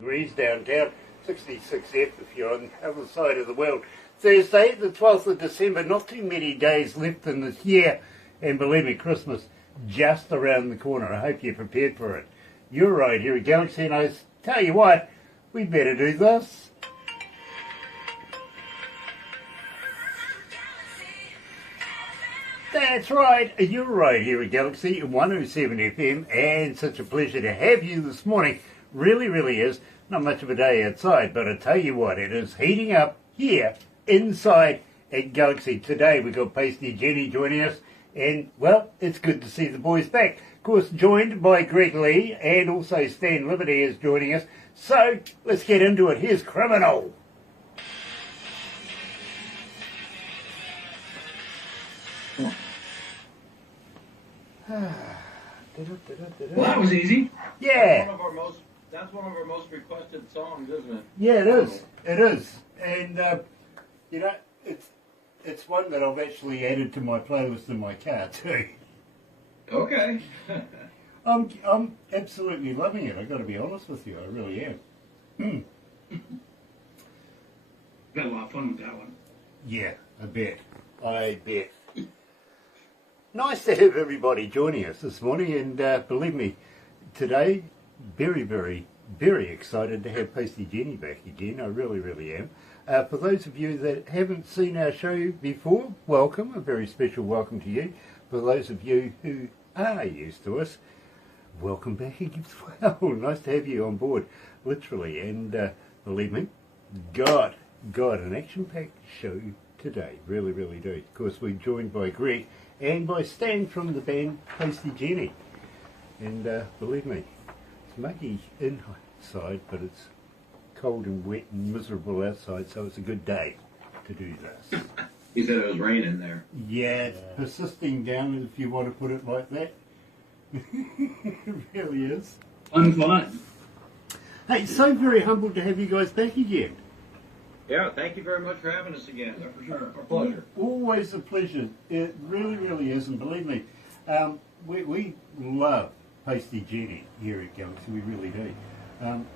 degrees downtown, 66F if you're on the other side of the world. Thursday, the 12th of December, not too many days left in this year, and believe me, Christmas just around the corner. I hope you're prepared for it. You're right here at Galaxy, and I tell you what, we better do this. That's right, you're right here at Galaxy 107 FM, and such a pleasure to have you this morning. Really, really is. Not much of a day outside, but I tell you what, it is heating up here inside at Galaxy. Today we've got Paisty Jenny joining us, and well, it's good to see the boys back. Of course, joined by Greg Lee, and also Stan Liberty is joining us. So, let's get into it. Here's Criminal. Well, that was easy. Yeah. That's one of our most requested songs, isn't it? Yeah, it is. It is. And, you know, it's one that I've actually added to my playlist in my car, too. Okay. I'm absolutely loving it, I've got to be honest with you. I really am. Got a lot of fun with that one. Yeah, I bet. I bet. Nice to have everybody joining us this morning, and believe me, today, very, very, very excited to have Paisty Jenny back again. I really, really am. For those of you that haven't seen our show before, welcome, a very special welcome to you. For those of you who are used to us, welcome back again as well. Nice to have you on board, literally, and believe me, got an action-packed show today, really, really do. Of course, we're joined by Greg and by Stan from the band Paisty Jenny. And believe me, it's muggy inside, but it's cold and wet and miserable outside, so it's a good day to do this. You said it was raining there. Yeah, it's persisting down, if you want to put it like that. It really is. Fun. Hey, so very humbled to have you guys back again. Yeah, thank you very much for having us again. Yeah, for sure. Our pleasure. Always a pleasure. It really, really is, and believe me, we love Paisty Jenny here at Galaxy. We really do. I'm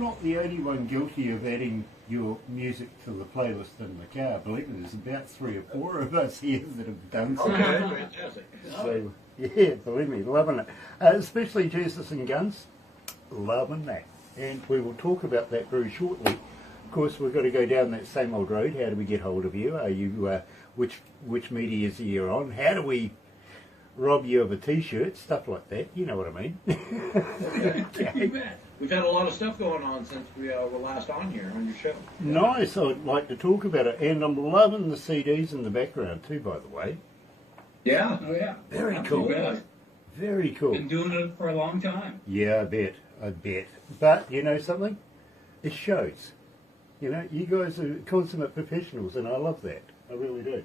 not the only one guilty of adding your music to the playlist in the car. Believe me, there's about 3 or 4 of us here that have done so. Okay, fantastic. So, yeah, believe me, loving it. Especially Jesus and Guns, loving that. And we will talk about that very shortly. Of course, we've got to go down that same old road. How do we get hold of you? Are you which media is you on? How do we rob you of a T-shirt? Stuff like that. You know what I mean? Okay. We've had a lot of stuff going on since we were last on here on your show. Nice. I'd like to talk about it, and I'm loving the CDs in the background too. By the way. Yeah. Oh, yeah. Very Not cool. too bad. Very cool. Been doing it for a long time. Yeah, I bet. But you know something? It shows. You know, you guys are consummate professionals, and I love that. I really do.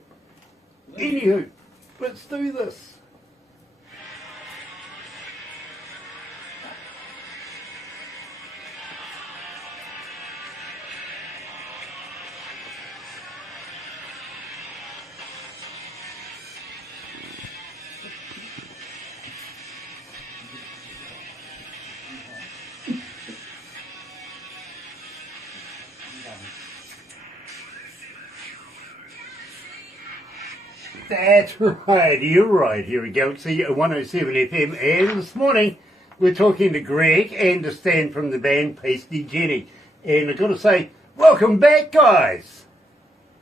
Anywho, let's do this. That's right, you're right here at Galaxy 107 FM, and this morning we're talking to Greg and to Stan from the band Paisty Jenny. And I've got to say, welcome back, guys.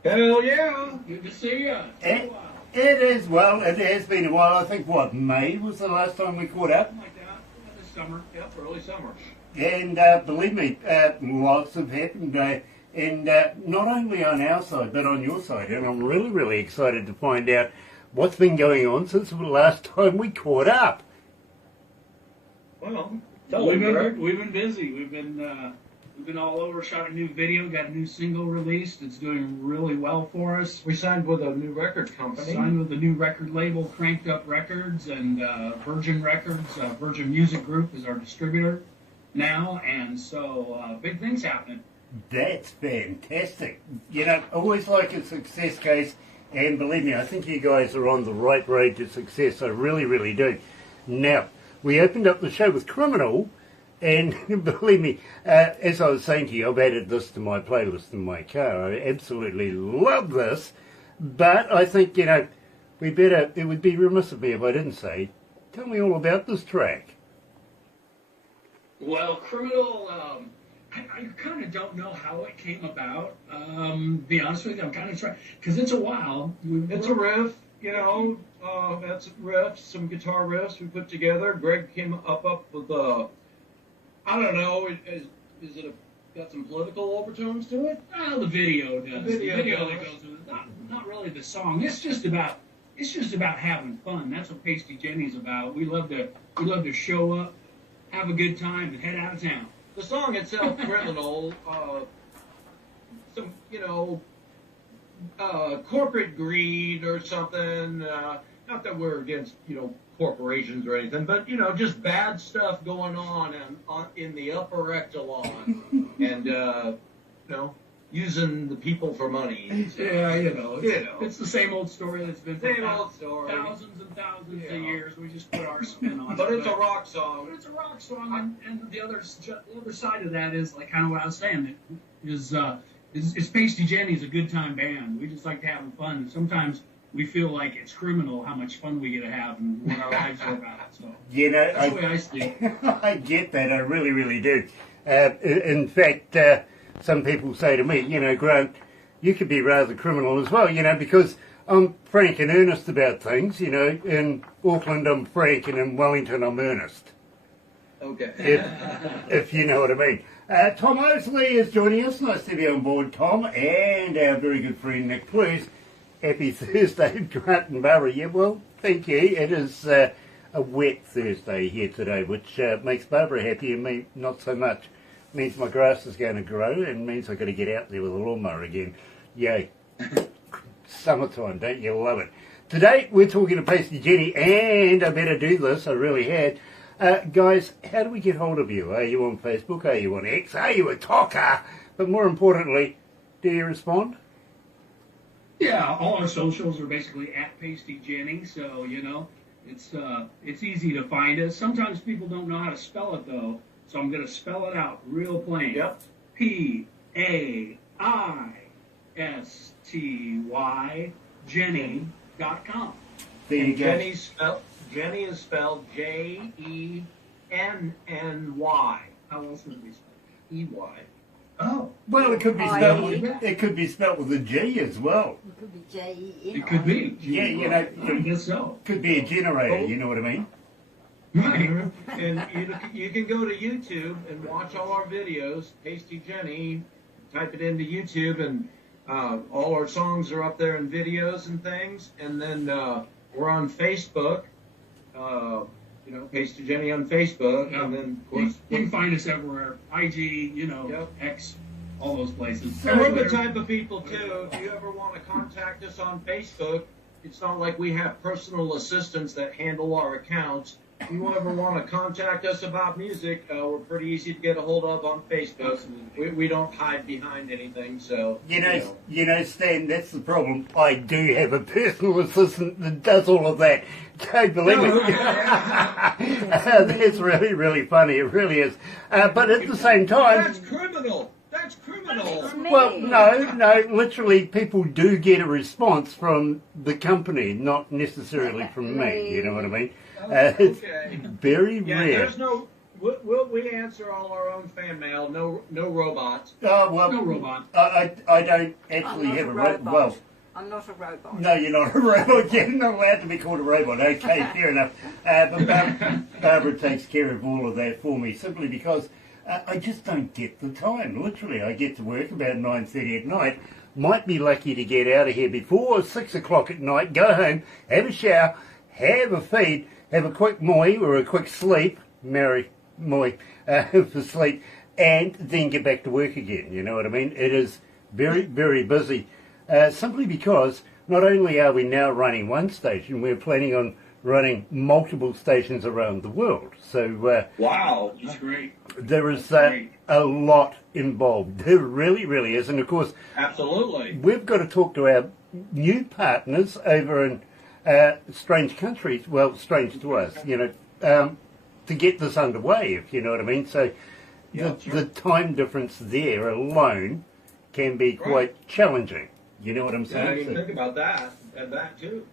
Hell yeah. Good to see you. It is, well, it has been a while. I think, what, May was the last time we caught up? Something like that. This summer. Yep, early summer. And believe me, lots have happened. And not only on our side, but on your side. And I'm really, really excited to find out what's been going on since the last time we caught up. Well, We've been busy. We've been all over. Shot a new video. Got a new single released. It's doing really well for us. we signed with a new record company. Signed with the new record label, Cranked Up Records, and Virgin Records. Virgin Music Group is our distributor now, and so big things happening. That's fantastic. You know, always like a success case, and believe me, I think you guys are on the right road to success. I really, really do. Now, we opened up the show with Criminal, And believe me, as I was saying to you, I've added this to my playlist in my car. I absolutely love this. But I think, you know, it would be remiss of me if I didn't say, tell me all about this track. Well, Criminal, I kind of don't know how it came about. Be honest with you, I'm kind of trying, because it's a while. It's a riff, you know, that's riffs, some guitar riffs we put together. Greg came up with I don't know, is it got some political overtones to it? Well, the video does. The video that does. goes with it. Not really the song. It's just about having fun. That's what Paisty Jenny's about. We love to show up, have a good time, and head out of town. The song itself, Criminal, some, you know, corporate greed or something. Not that we're against, you know, corporations or anything, but, you know, just bad stuff going on in the upper echelon, and, you know, using the people for money. Yeah, it's the same old story that's been for thousands and thousands of years. We just put our spin on it. But it's a rock song. But it's a rock song, and the other side of that is, like, kind of what I was saying, is Paisty Jenny's a good time band. We just like to have fun. And sometimes we feel like it's criminal how much fun we get to have and what our lives are about. So You know, that's the way I see it. I get that. I really, really do. In fact, some people say to me, you know, Grant, you could be rather criminal as well, you know, because I'm frank and earnest about things, you know. In Auckland, I'm frank, and in Wellington, I'm earnest. Okay. If you know what I mean. Tom Osley is joining us. Nice to be on board, Tom, and our very good friend Nick Please. Happy Thursday, Grant and Barbara. Yeah, well, thank you. It is a wet Thursday here today, which makes Barbara happy and me not so much. Means my grass is going to grow and means I've got to get out there with a lawnmower again. Yay. Summertime, don't you love it? Today, we're talking to Paisty Jenny, and I better do this, I really had. Guys, how do we get hold of you? Are you on Facebook? Are you on X? Are you a talker? But more importantly, do you respond? Yeah, all our socials are basically at Paisty Jenny, so, you know, it's easy to find us. Sometimes people don't know how to spell it, though, so I'm going to spell it out real plain. Yep. Paisty Jenny.com. There you go. Jenny is spelled Jenny. How else would we spell EY. Oh. Well, it could be spelled with a G as well. It could be J-E-N. It could be. Yeah, you know, I guess so. could be a generator, you know what I mean? Right. And you can go to YouTube and watch all our videos. Paisty Jenny, type it into YouTube, and all our songs are up there in videos and things. And then we're on Facebook. You know, Paisty Jenny on Facebook, Yeah. and then of course You can find us everywhere. IG, you know, Yep. X, all those places. And we're the type of people too. If you ever want to contact us on Facebook, it's not like we have personal assistants that handle our accounts. If you ever want to contact us about music, we're pretty easy to get a hold of on Facebook. We don't hide behind anything, so You know, Stan, that's the problem. I do have a personal assistant that does all of that. Don't believe me. That's really, really funny. It really is. But at the same time... That's criminal. That's criminal. That's me. Well, no, literally people do get a response from the company, not necessarily from me, you know what I mean? It's Okay. very Yeah, rare. there's no. We answer all our own fan mail. No robots. Oh, well, No robot. I don't I'm actually not have a a robot. robot. Well, I'm not a robot. no, you're not a robot. You're not allowed to be called a robot. Okay, fair enough. But Barbara takes care of all of that for me simply because I just don't get the time. Literally, I get to work about 9:30 at night. Might be lucky to get out of here before 6 o'clock at night, go home, have a shower, have a feed, have a quick moi or a quick sleep, Mary moi, for sleep, and then get back to work again. You know what I mean? It is very, very busy. Simply because not only are we now running one station, we're planning on running multiple stations around the world. So Wow. That's great. there is a lot involved. There really, really is. And of course, Absolutely. we've got to talk to our new partners over in strange countries. Well, strange to us, you know. to get this underway, if you know what I mean. So Yeah, the time difference there alone can be quite challenging. You know what I'm Yeah, I saying? didn't think about that, and that too.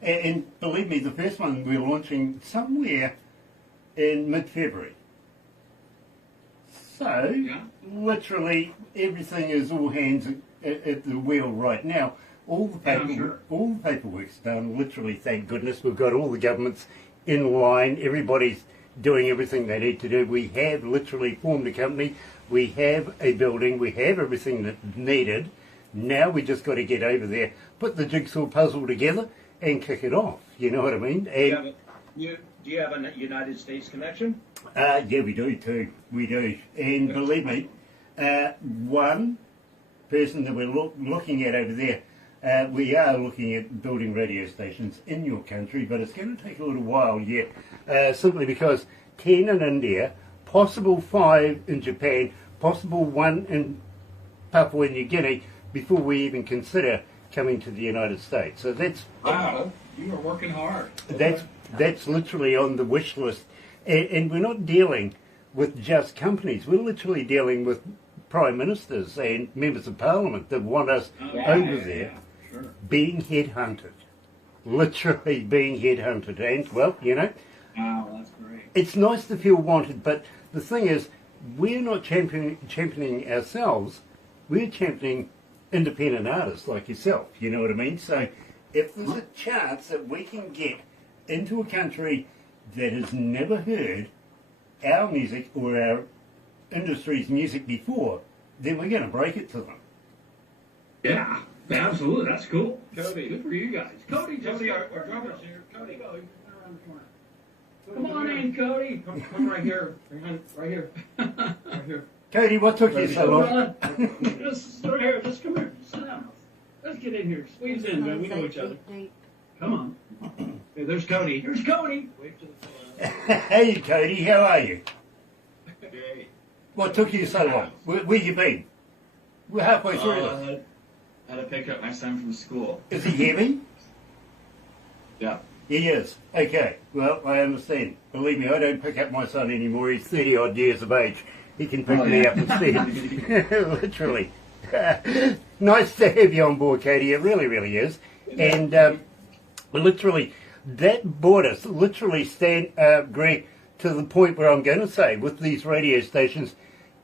And believe me, the first one we're launching somewhere in mid-February. So, Yeah. literally, everything is all hands at the wheel right now. All the paperwork's done. Literally, thank goodness, we've got all the governments in line. Everybody's doing everything they need to do. We have literally formed a company. We have a building. We have everything that's needed. Now we just got to get over there, put the jigsaw puzzle together, and kick it off. You know what I mean? And, Do you have a United States connection? yeah, we do too. We do. And believe me, one person that we're looking at over there, we are looking at building radio stations in your country, but it's going to take a little while yet, simply because 10 in India, possible 5 in Japan, possible 1 in Papua New Guinea, before we even consider coming to the United States. So that's Wow, you are working hard. that's literally on the wish list. And we're not dealing with just companies. We're literally dealing with prime ministers and members of parliament that want us over there Sure. being headhunted. Literally being headhunted. And, well, you know, Wow, that's great. it's nice to feel wanted, but the thing is, we're not championing ourselves. We're championing independent artists like yourself. You know what I mean? So if there's a chance that we can get into a country that has never heard our music or our industry's music before, then we're going to break it to them. Yeah, absolutely. That's cool. Cody. Good for you guys. Cody, just Cody, our drummer's here. Cody, go. He's around the corner. Come on in, Cody. Come right here. Right here. Right here. Cody, what took you so long? Just right here. Just come here. Sit down. Let's get in here. Squeeze in, man. We know each other. Come on. Hey, there's Cody. Here's Cody. Wave to the phone. Hey, Cody, how are you? Hey. What took you so long? Where you been? We're halfway through this. I had to pick up my son from school. Is he heavy? Yeah. He is. Okay. Well, I understand. Believe me, I don't pick up my son anymore. He's 30 odd years of age. He can pick me up instead. Literally. Nice to have you on board, Katie. It really, really is. And literally, that brought us, Greg, to the point where I'm going to say, with these radio stations,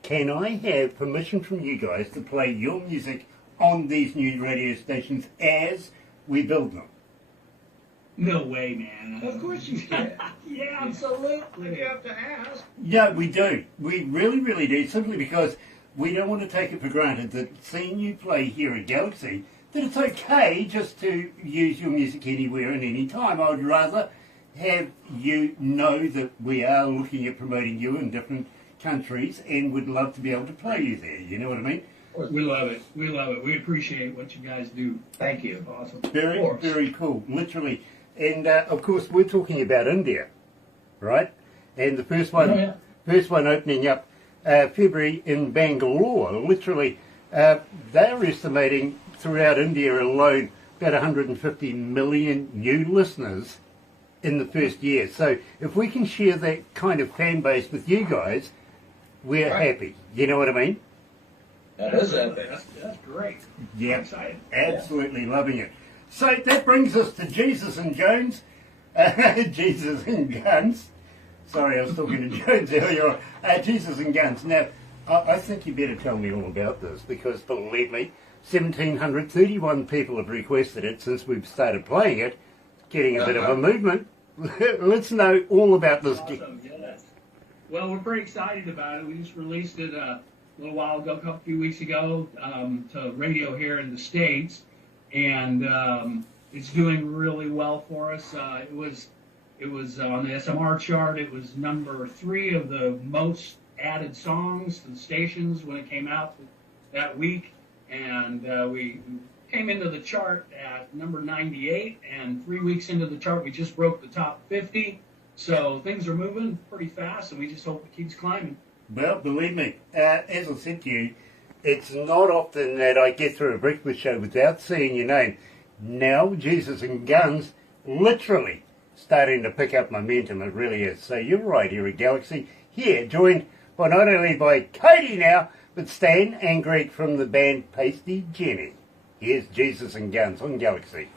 can I have permission from you guys to play your music on these new radio stations as we build them? No way, man. Of course you can. Yeah, absolutely. You have to ask. Yeah, we do. We really, really do, simply because we don't want to take it for granted that seeing you play here at Galaxy, that it's okay just to use your music anywhere and any time. I would rather have you know that we are looking at promoting you in different countries and would love to be able to play you there. You know what I mean? We love it. We love it. We appreciate what you guys do. Thank you. Awesome. Very, very cool. Literally. And, of course, we're talking about India, right? And the first one, first one opening up February in Bangalore. Literally, they're estimating throughout India alone about 150 million new listeners in the first year. So if we can share that kind of fan base with you guys, we're happy. You know what I mean? That is epic. That's great. Yeah, I'm excited. absolutely loving it. So that brings us to Jesus and Jones. Jesus and Guns. Sorry, I was talking to Jones earlier on. Jesus and Guns. Now, I think you better tell me all about this because, believe me, 1,731 people have requested it since we've started playing it. Getting a bit of a movement. Let's know all about this. Awesome. Yes. Well, we're pretty excited about it. We just released it a little while ago, a few weeks ago, to radio here in the States. And it's doing really well for us. It was on the SMR chart. It was number 3 of the most added songs to the stations when it came out that week. And we came into the chart at number 98. And 3 weeks into the chart, we just broke the top 50. So things are moving pretty fast, and we just hope it keeps climbing. Well, believe me, as I said to you, it's not often that I get through a breakfast show without seeing your name. Now, Jesus and Guns, literally starting to pick up momentum. It really is. So you're right here at Galaxy. Here, joined by not only by Cody now, but Stan and Greg from the band Paisty Jenny. Here's Jesus and Guns on Galaxy.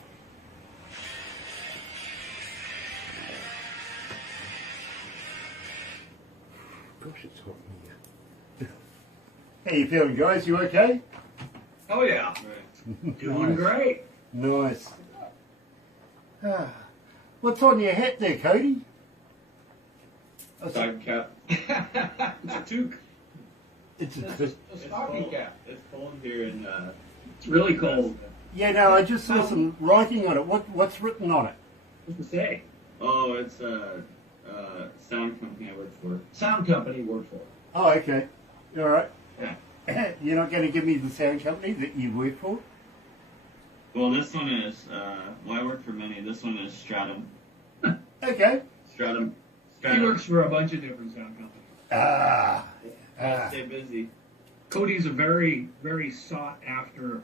Gosh, it's hot in here. How you feeling, guys? You okay? Oh yeah. Doing great. Nice. Ah. What's on your hat there, Cody? Stocking cap. It's a toque. It's It's a stocking cap. It's cold here and It's really cold. Yeah, no, I just saw some writing on it. What's written on it? What's to say? oh, it's a sound company I work for. Sound company worked for. Oh, okay. All right. Yeah. You're not going to give me the sound company that you work for? Well, this one is I work for many. This one is Stratum. Okay. Stratum. He works for a bunch of different sound companies. Stay busy. Cody's a very, very sought after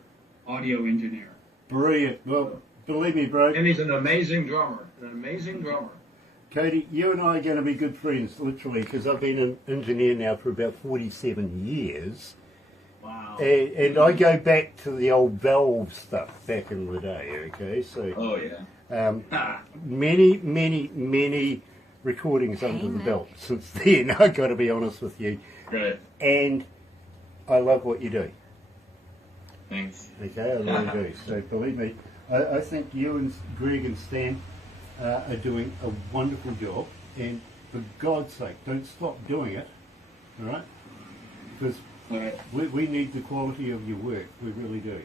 audio engineer. Brilliant. Well, believe me, bro. And he's an amazing drummer. An amazing drummer. Cody, you and I are going to be good friends, literally, because I've been an engineer now for about 47 years. Wow. And I go back to the old valve stuff back in the day, okay? So Oh yeah. many recordings under the belt since then, I've got to be honest with you. Right. And I love what you do, Thanks. okay? I really do. So believe me, I think you and Greg and Stan are doing a wonderful job. And for God's sake, don't stop doing it, all right? Because All right. we need the quality of your work. We really do.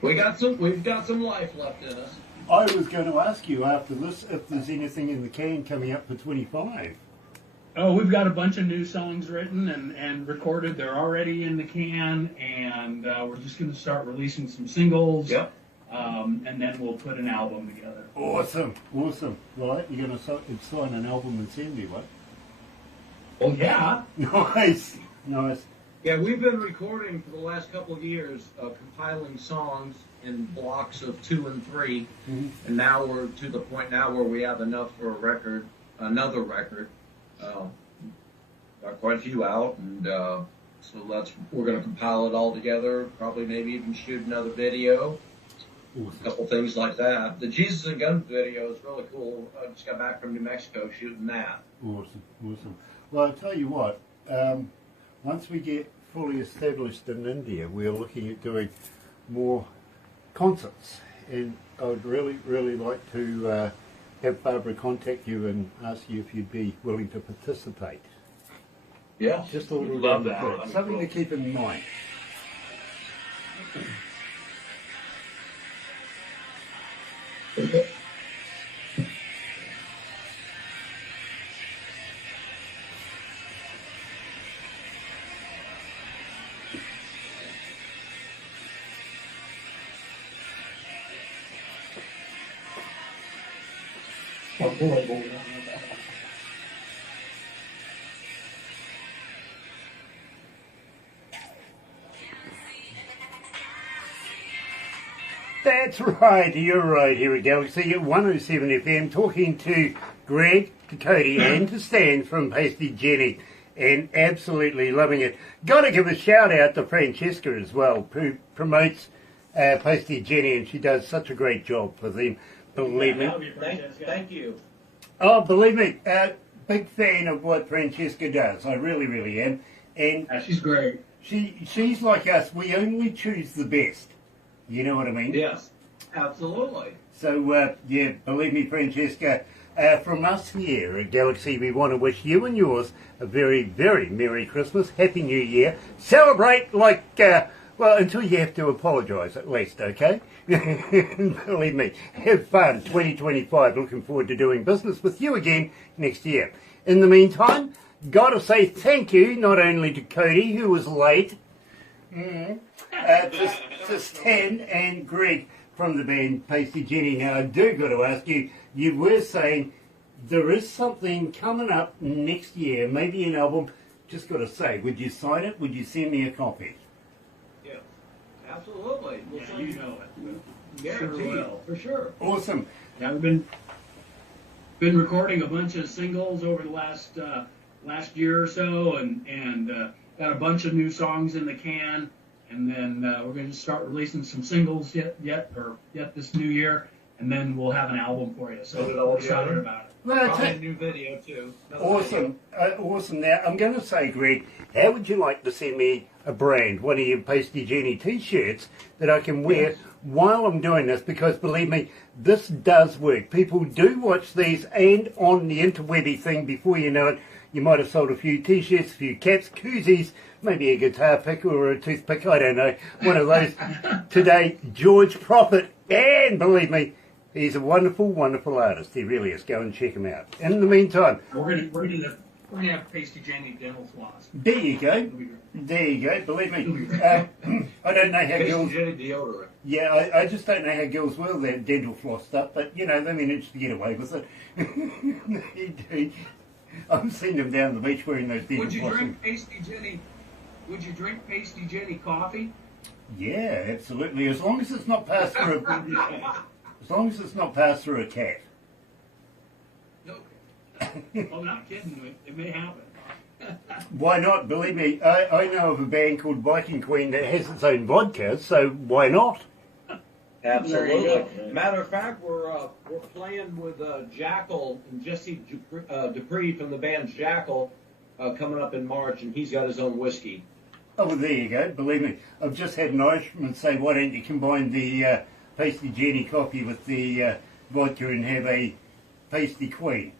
We've got some life left in us. I was going to ask you after this if there's anything in the can coming up for 25. Oh, we've got a bunch of new songs written and recorded. They're already in the can, and we're just going to start releasing some singles. Yep. And then we'll put an album together. Awesome. Right, you're going to sign an album and send me one. Oh, yeah. Nice. Yeah, we've been recording for the last couple of years, compiling songs in blocks of 2 and 3, and now we're to the point now where we have enough for another record. Got quite a few out, and so we're going to compile it all together. Probably maybe even shoot another video, a couple things like that. The Jesus and Guns video is really cool. I just got back from New Mexico shooting that. Awesome. Well, I'll tell you what, once we get fully established in India, we're looking at doing more concerts. And I would really like to have Barbara contact you and ask you if you'd be willing to participate. Yeah, Just a little love bit. that. Something to keep in mind. That's right, you're right here at Galaxy at 107 FM, talking to Greg, to Cody and to Stan from Paisty Jenny, and absolutely loving it. Got to give a shout out to Francesca as well, who promotes Paisty Jenny, and she does such a great job for them, believe me. Thank you. Oh, believe me, big fan of what Francesca does, I really am. And She's great. she's like us, we only choose the best. You know what I mean? Yes, absolutely. So, yeah, believe me, Francesca, from us here at Galaxy, we want to wish you and yours a very, very Merry Christmas, Happy New Year. Celebrate like, well, until you have to apologise at least, okay? Believe me, have fun, 2025. Looking forward to doing business with you again next year. In the meantime, got to say thank you, not only to Cody, who was late, to Stan and Greg from the band Paisty Jenny. Now, I do got to ask you, you were saying there is something coming up next year, maybe an album. Just got to say, would you sign it? Would you send me a copy? Yeah, absolutely. We'll Yeah, send you you know it. guarantee, Sure will. for sure. Awesome. Yeah, we've been been recording a bunch of singles over the last year or so, and got a bunch of new songs in the can. And then we're going to start releasing some singles yet this new year, and then we'll have an album for you. So we're excited about it. Well, Probably a new video too. Another awesome, awesome. Now, I'm going to say, Greg, how would you like to send me a brand, one of your Paisty Jenny t-shirts that I can wear while I'm doing this? Because believe me, this does work. People do watch these, and on the interwebby thing, before you know it, you might have sold a few t-shirts, a few caps, koozies, maybe a guitar pick or a toothpick, I don't know. One of those today, George Prophet. And believe me, he's a wonderful, wonderful artist. He really is. Go and check him out. In the meantime, We're gonna have Paisty Jenny dental floss. there you go. It'll be great. There you go. Believe me, I don't know how Paisty girls. Jenny deodorant. Yeah, I just don't know how girls wear their dental floss stuff, but you know, they manage to get away with it. They do. I've seen them down the beach wearing those dental Would you floss. drink Paisty Jenny? Would you drink Paisty Jenny coffee? Yeah, absolutely. As long as it's not passed through as long as it's not passed through a cat. No. I'm not kidding. It may happen. Why not? Believe me, I know of a band called Viking Queen that has its own vodka, so why not? Absolutely. There you go. Matter of fact, we're playing with Jackal and Jesse Dupree from the band Jackal coming up in March, and he's got his own whiskey. Oh, well, there you go. Believe me, I've just had an Irishman say, why don't you combine the Paisty Jenny coffee with the vodka and have a Paisty Queen?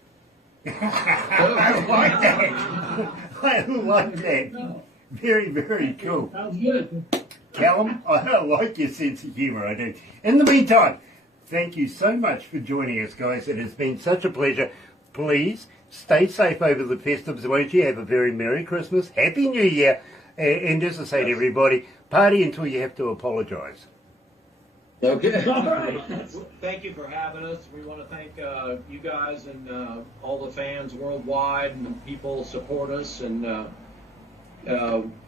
I like that. I like that. No. Very, very cool. Sounds good. Callum, I like your sense of humour, I do. In the meantime, thank you so much for joining us, guys. It has been such a pleasure. Please stay safe over the festives, won't you? Have a very Merry Christmas, Happy New Year, and as I say to everybody, party until you have to apologise. Okay. Thank you for having us. We want to thank you guys and all the fans worldwide and the people support us, and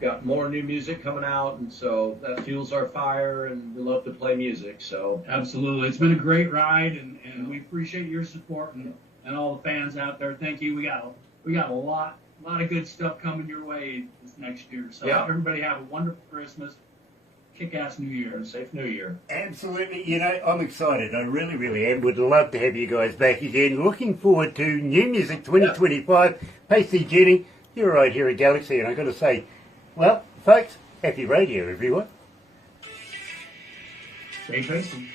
got more new music coming out, and so that fuels our fire, and we love to play music. So Absolutely. It's been a great ride, and we appreciate your support and all the fans out there. Thank you. We got a lot of good stuff coming your way this next year. So Yeah. everybody have a wonderful Christmas, kick-ass New Year. and safe New Year. Absolutely. You know, I'm excited. I really, really am. Would love to have you guys back again. Looking forward to New Music 2025. Paisty Jenny, you're right here at Galaxy, and I've got to say, well, folks, happy radio, everyone. Stay tasty.